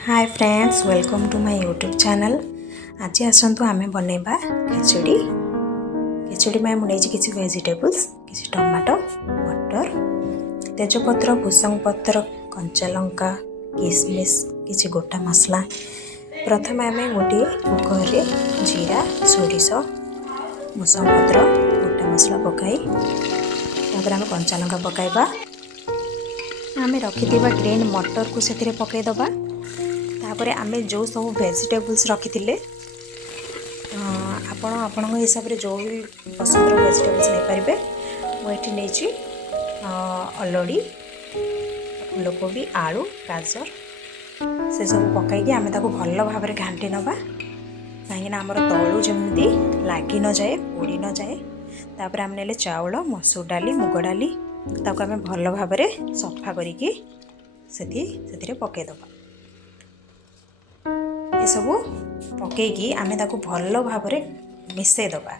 Hi friends, welcome to my YouTube channel. आज आसतु आमे बनैबा खिचड़ी। खिचड़ी में मुझे किसी वेजिटेबल्स, किसी टमाटो, मटर, तेजपत्र, भूसंग पत्र, कंचा लंका, किशमिश, किसी गोटा मसला। प्रथम आम गोटे कुकर रे जीरा, सोरिष, भूसंग पत्र, गोटा मसला पकाई आम कंचा लंका पकाइबा। आम रखिथिबा ग्रीन मटर को से पकईदबा। तापर आम जो सब वेजिटेबल्स रखी आपण हिसाब से जो भी पसंद वेजिटेबल्स नहीं पारे। मुझे नहीं अलड़ी, फूलकोबी, आलू, गाजर से सब पकईकि आम भल भाव में घाटी नवा कहीं आमर तलू जमी लग न जाए, पोड़ी न जाए। तापर आम ने चाउल, मसूर डाली, मुग डाली आम भल भाव में सफा करके पकईदबा। ये सबू पकईकि आम भल भाव में मिसईदबा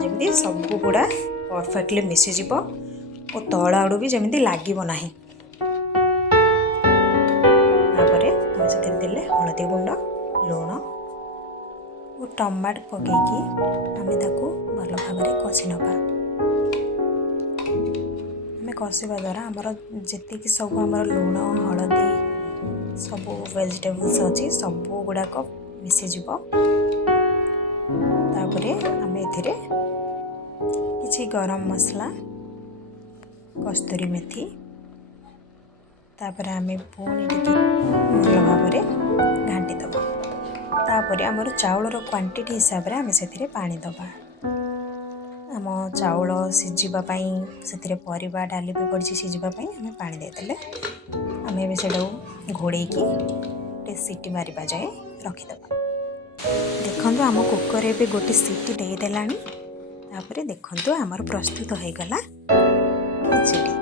जमी सब गुड़ा परफेक्टली मिसीज और तल आड़ू भी जमी लगे ना। हलदी गुंड, लुण और टमाटो पकईकि आम भल भाव में कषि नवा। आम कषिबा द्वारा आमर जी सब आमर लुण, हलदी सब वेजिटेबल्स अच्छी सब गुड़ाक मिसीज। आम ए किसी गरम मसला, कस्तूरी मेथी, तापर आम पुणी भल भाव में घाटी दबा। तापर आमर चाउलर क्वांटिटी हिसाब से आम से पानी दबा। आम चाउल सिझापी से परिवा डाली भी पड़ी सिझापी आम पानी देदेले आम से घोड़े की सीटी मारिबा जाए रखीदबा। देखो आम कुकर भी गोटे सीटी देदेला। तापर देखो आमर प्रस्तुत हो गला खिचड़ी।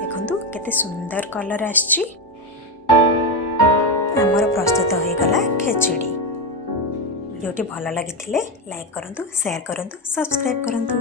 देखो केते सुंदर कलर आछि। आमर प्रस्तुत हो गला खिचड़ी। वीडियोटी भल लगी लाइक करंतु, शेयर करंतु, सब्सक्राइब करंतु।